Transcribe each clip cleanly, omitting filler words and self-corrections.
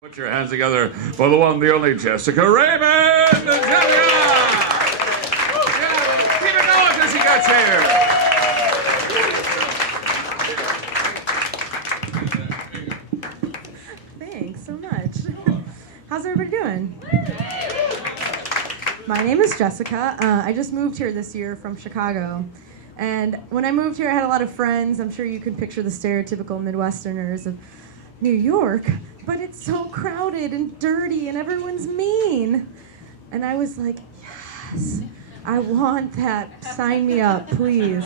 Put your hands together for the one, the only Jessica Raymond! Jessica! Keep it going till she gets here! Thanks so much. How's everybody doing? My name is Jessica. I just moved here this year from Chicago. And when I moved here, I had a lot of friends. I'm sure you can picture the stereotypical Midwesterners of New York, but it's so crowded and dirty and everyone's mean. And I was like, yes, I want that. Sign me up, please.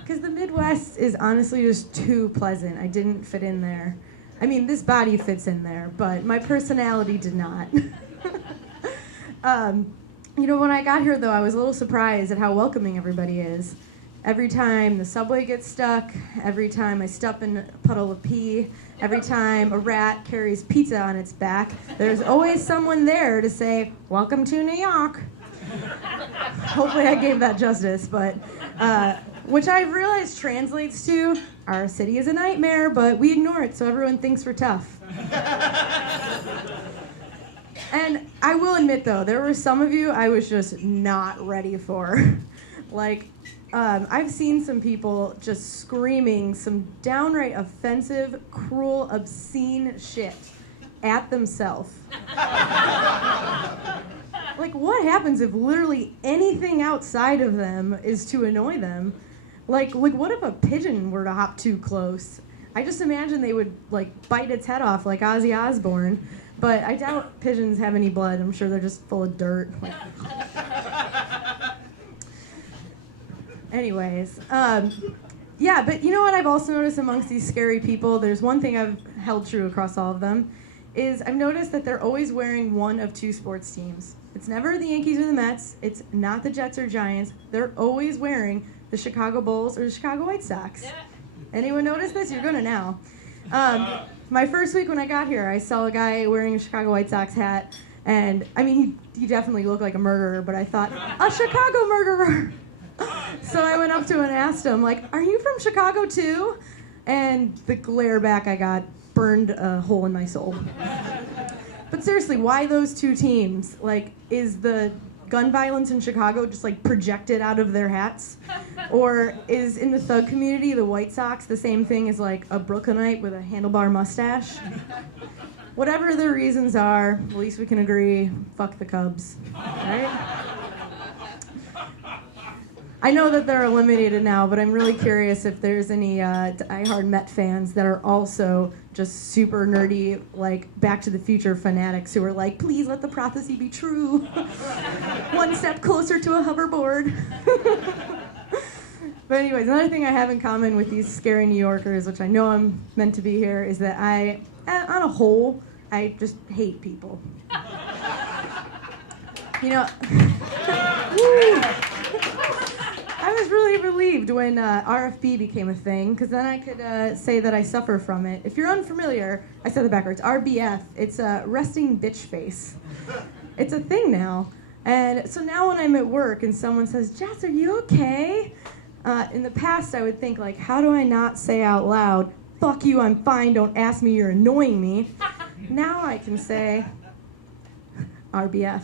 Because the Midwest is honestly just too pleasant. I didn't fit in there. I mean, this body fits in there, but my personality did not. When I got here, though, I was a little surprised at how welcoming everybody is. Every time the subway gets stuck, every time I step in a puddle of pee, every time a rat carries pizza on its back, there's always someone there to say, "Welcome to New York." Hopefully I gave that justice, but which I've realized translates to, our city is a nightmare, but we ignore it so everyone thinks we're tough. And I will admit, though, there were some of you I was just not ready for. I've seen some people just screaming some downright offensive, cruel, obscene shit at themselves. What happens if literally anything outside of them is to annoy them? What if a pigeon were to hop too close? I just imagine they would, bite its head off like Ozzy Osbourne. But I doubt pigeons have any blood. I'm sure they're just full of dirt. Anyways, but you know what I've also noticed amongst these scary people? There's one thing I've held true across all of them, is I've noticed that they're always wearing one of two sports teams. It's never the Yankees or the Mets. It's not the Jets or Giants. They're always wearing the Chicago Bulls or the Chicago White Sox. Yeah. Anyone notice this? You're gonna now. My first week when I got here, I saw a guy wearing a Chicago White Sox hat, and I mean, he definitely looked like a murderer, but I thought, a Chicago murderer! So I went up to him and asked him, are you from Chicago too? And the glare back I got burned a hole in my soul. But seriously, why those two teams? Is the gun violence in Chicago just projected out of their hats? Or is in the thug community the White Sox the same thing as a Brooklynite with a handlebar mustache? Whatever the reasons are, at least we can agree, fuck the Cubs, right? I know that they're eliminated now, but I'm really curious if there's any diehard Met fans that are also just super nerdy, Back to the Future fanatics who are please let the prophecy be true. One step closer to a hoverboard. But anyways, another thing I have in common with these scary New Yorkers, which I know I'm meant to be here, is that on a whole, I just hate people. I was really relieved when RFB became a thing, because then I could say that I suffer from it. If you're unfamiliar, I said it backwards, RBF, it's a resting bitch face. It's a thing now. And so now when I'm at work and someone says, "Jess, are you okay?" In the past I would think, how do I not say out loud, "Fuck you, I'm fine, don't ask me, you're annoying me." Now I can say, RBF.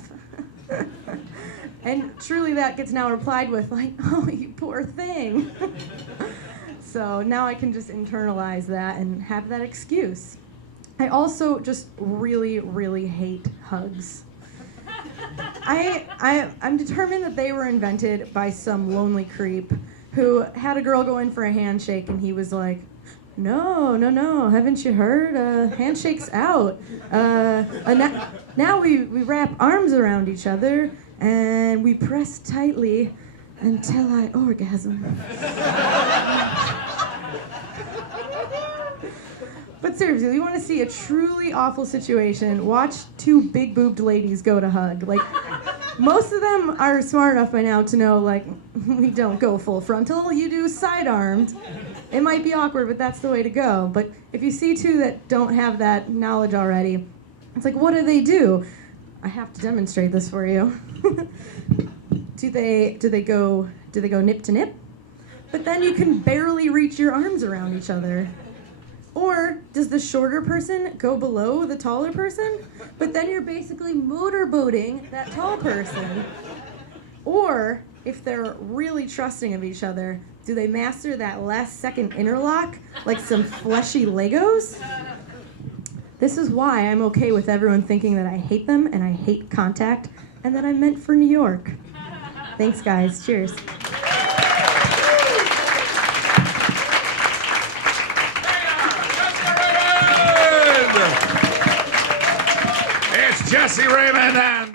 And truly that gets now replied with "Oh, you poor thing." So now I can just internalize that and have that excuse. I also just really, really hate hugs. I'm determined that they were invented by some lonely creep who had a girl go in for a handshake and he was like, No, haven't you heard? Handshake's out. Now we wrap arms around each other and we press tightly until I orgasm. But seriously, you want to see a truly awful situation, watch two big-boobed ladies go to hug. Most of them are smart enough by now to know, we don't go full frontal, you do side-armed. It might be awkward, but that's the way to go. But if you see two that don't have that knowledge already, it's what do? I have to demonstrate this for you. Do they go nip to nip? But then you can barely reach your arms around each other. Or does the shorter person go below the taller person? But then you're basically motorboating that tall person. Or if they're really trusting of each other, do they master that last second interlock like some fleshy Legos? This is why I'm okay with everyone thinking that I hate them and I hate contact and that I'm meant for New York. Thanks, guys. Cheers. It's Jesse Raymond and